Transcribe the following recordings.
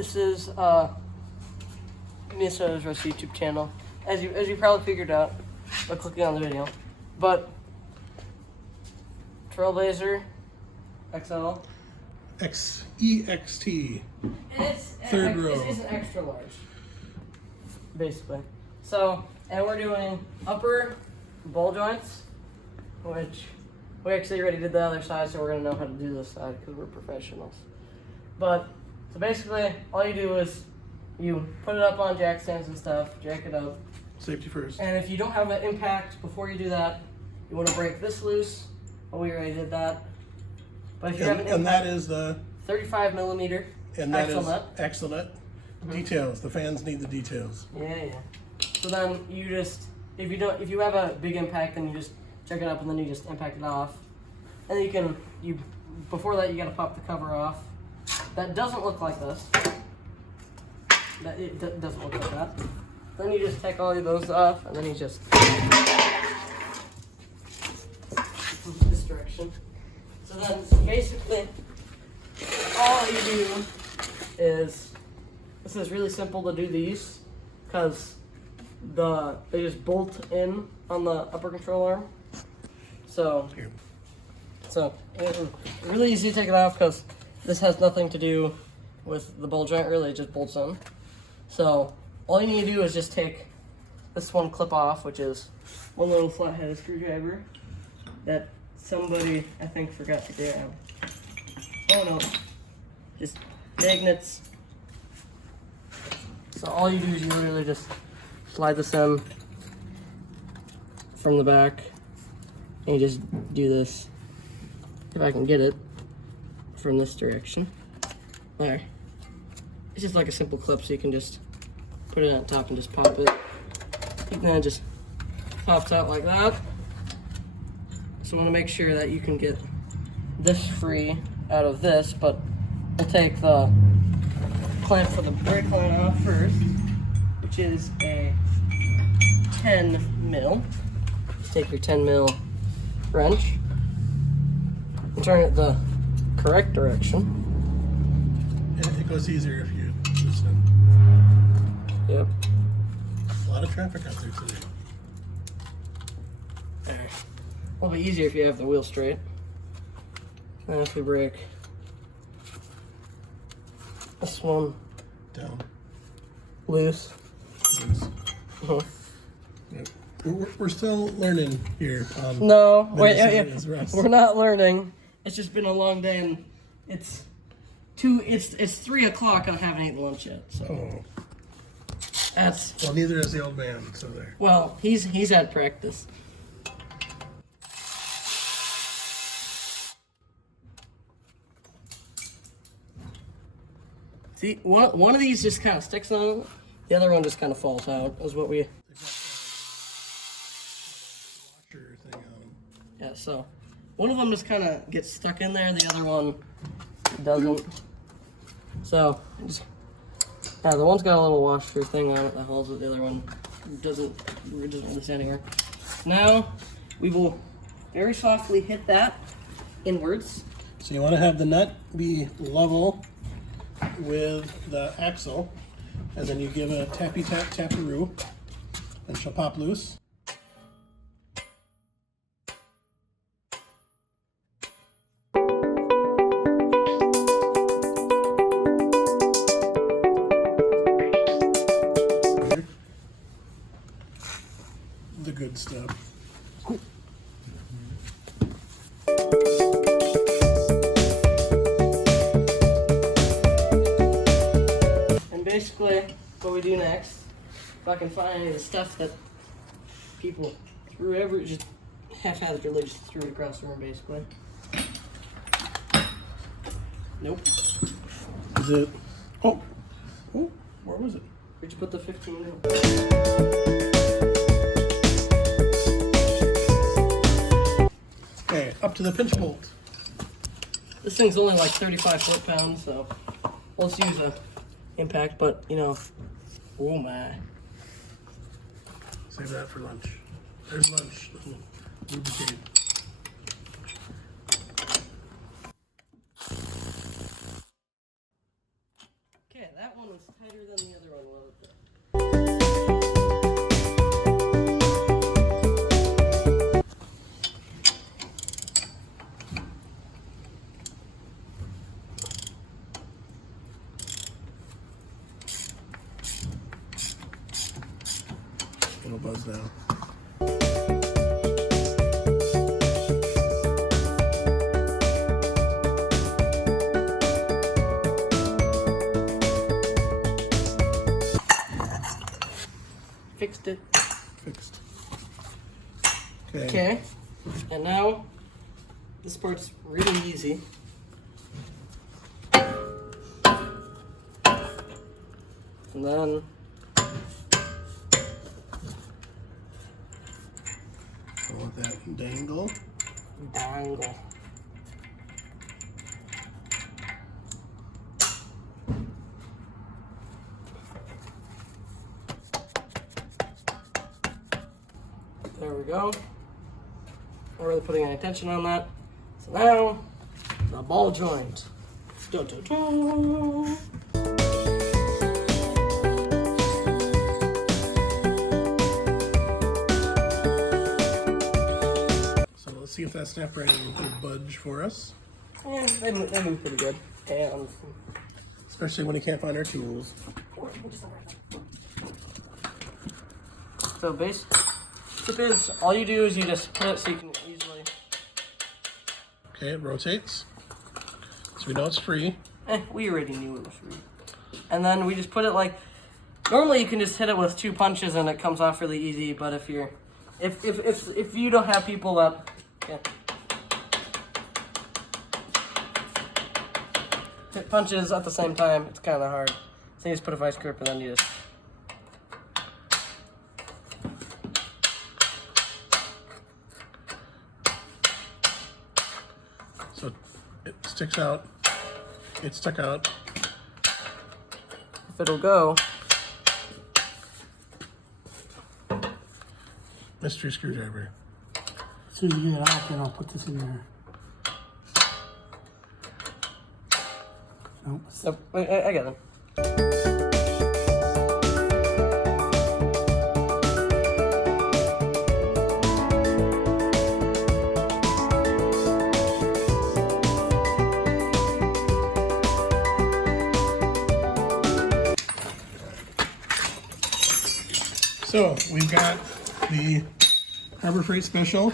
This is Minnesota's Roast YouTube channel, as you probably figured out by clicking on the video. But Trailblazer XL. EXT. It's Third row. It's an extra large, basically. So, and we're doing upper ball joints, which we actually already did the other side, so we're gonna know how to do this side because we're professionals. But so basically, all you do is you put it up on jack stands and stuff, jack it up. Safety first. And if you don't have an impact before you do that, you want to break this loose. Well, we already did that. But if you have an impact, and that is the 35 millimeter and that axle is nut. axle nut. Details. The fans need the details. Yeah. So then you just, if you have a big impact, then you just check it up and then you just impact it off. And then before that you gotta pop the cover off. That doesn't look like this. It doesn't look like that. Then you just take all of those off and then you just this direction. So then basically all you do is, this is really simple to do these because they just bolt in on the upper control arm. So it's really easy to take it off because this has nothing to do with the ball joint, really, it just bolts in. So all you need to do is just take this one clip off, which is one little flat-headed screwdriver that somebody, I think, forgot to grab. Oh no, just magnets. So all you do is you literally just slide this in from the back, and you just do this, if I can get it, from this direction. There. It's just like a simple clip, so you can just put it on top and just pop it. And then it just pops out like that. So I want to make sure that you can get this free out of this, but we'll take the clamp for the brake line off first, which is a 10 mil. Just take your 10 mil wrench and turn it the correct direction. It goes easier if you listen. Yep. A lot of traffic out there today. There. A little bit easier if you have the wheel straight. And if we break this one Down. loose. Yep. We're still learning here. No, wait, Minnesota's Rust. we're not learning. It's just been a long day, and it's 3 o'clock. I haven't eaten lunch yet, so Oh. that's Well, neither is the old man, so there. well. He's had practice. See, one of these just kind of sticks on, the other one just kind of falls out. Is what we. Washer thing on. Yeah, so one of them just kind of gets stuck in there, the other one doesn't. So, the one's got a little washer thing on it that holds it, the other one doesn't really stay anywhere. Now, we will very softly hit that inwards. So you want to have the nut be level with the axle, and then you give it a tappy tap taparoo, and she'll pop loose. The good stuff. And basically, what we do next, if I can find any of the stuff that people threw ever, just haphazardly just threw it across the room, basically. Nope. Is it? Oh, where was it? Where'd you put the 15 mil? Okay, up to the pinch bolt. This thing's only like 35 foot-pounds, so let's use a impact, but you know, oh my. Save that for lunch. There's lunch. Lubricate. Okay, that was tighter than the other one was. It'll buzz down. Fixed it. Fixed. Okay. And now this part's really easy. And then Let that dangle. dangle. There we go. Not really putting any attention on that. So now, the ball joint. Dun, dun, dun. So let's see if that snap ring will budge for us. Yeah, they move pretty good. And Especially when we can't find our tools. so base tip is, all you do is you just put it so you can easily. Okay, it rotates. So we know it's free. We already knew it was free. And then we just put it like, normally you can just hit it with 2 punches and it comes off really easy, but if you're, if you don't have people that, hit punches at the same time, it's kind of hard. So you just put a vice grip and then you just. So it sticks out. It stuck out. If it'll go. Mystery screwdriver. As soon as you get it out, then I'll put this in there. Nope. So, I got them. So we've got the Harbor Freight Special,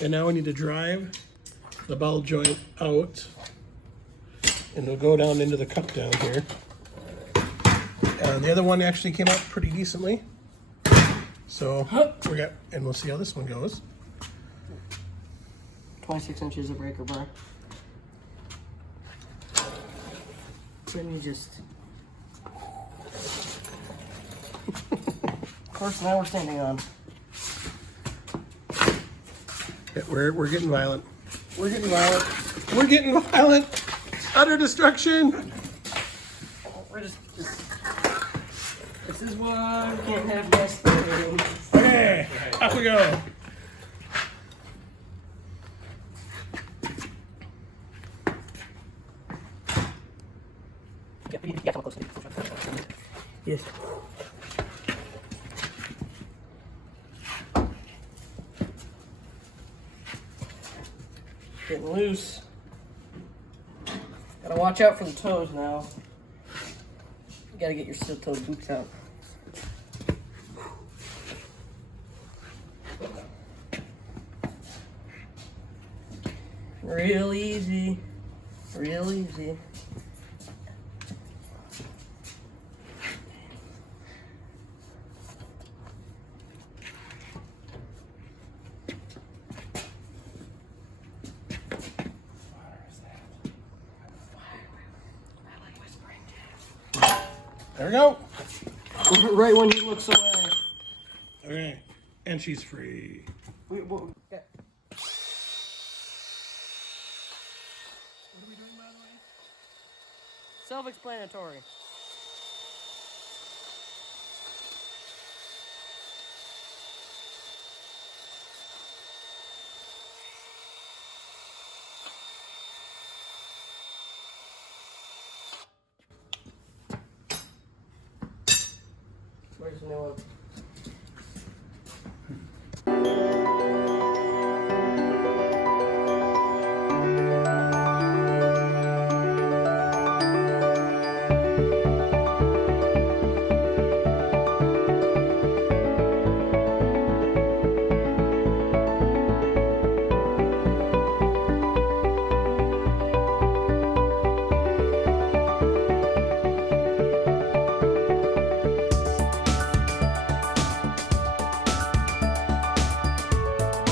and now we need to drive the ball joint out, and it'll go down into the cup down here. And the other one actually came out pretty decently. So we got, and we'll see how this one goes. 26 inches of breaker bar. Then you just. Of course, now we're standing on. Yeah, we're getting violent. We're getting violent. We're getting violent. Utter destruction. We're just. This is why we can't have best things. Okay, off we go. Yeah, come close. Yes. Getting loose. Gotta watch out for the toes now. You gotta get your steel-toed boots out. Real easy. Real easy. There we go. Right when he looks away. Okay, and she's free. Okay. What are we doing, by the way? Self-explanatory. new one.